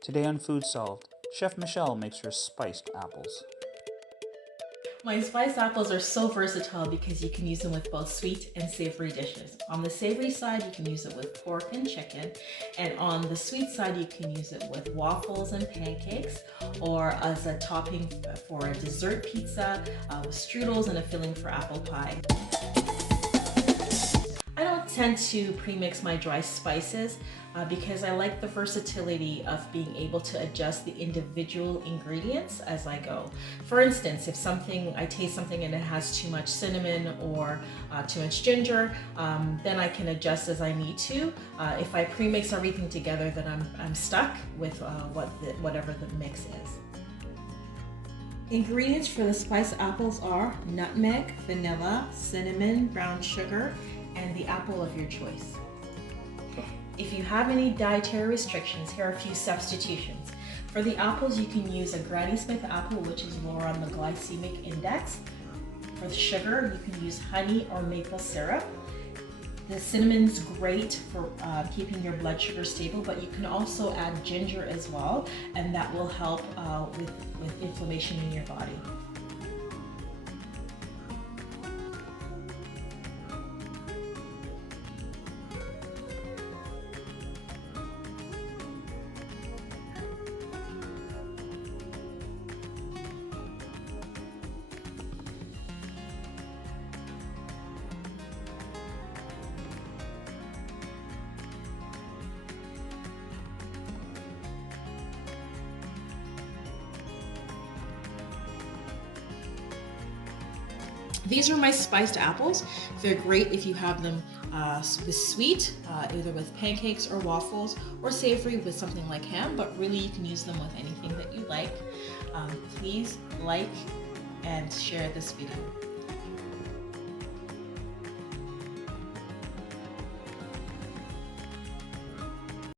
Today on Food Solved, Chef Michelle makes her spiced apples. My spiced apples are so versatile because you can use them with both sweet and savory dishes. On the savory side, you can use it with pork and chicken, and on the sweet side, you can use it with waffles and pancakes, or as a topping for a dessert pizza, with strudels and a filling for apple pie. I don't tend to premix my dry spices because I like the versatility of being able to adjust the individual ingredients as I go. For instance, if I taste something and it has too much cinnamon or too much ginger, then I can adjust as I need to. If I premix everything together, then I'm stuck with whatever the mix is. Ingredients for the spiced apples are nutmeg, vanilla, cinnamon, brown sugar, and the apple of your choice. If you have any dietary restrictions, here are a few substitutions. For the apples, you can use a Granny Smith apple, which is lower on the glycemic index. For the sugar, you can use honey or maple syrup. The cinnamon's great for keeping your blood sugar stable, but you can also add ginger as well, and that will help with inflammation in your body. These are my spiced apples. They're great if you have them with sweet, either with pancakes or waffles, or savory with something like ham, but really you can use them with anything that you like. Please like and share this video.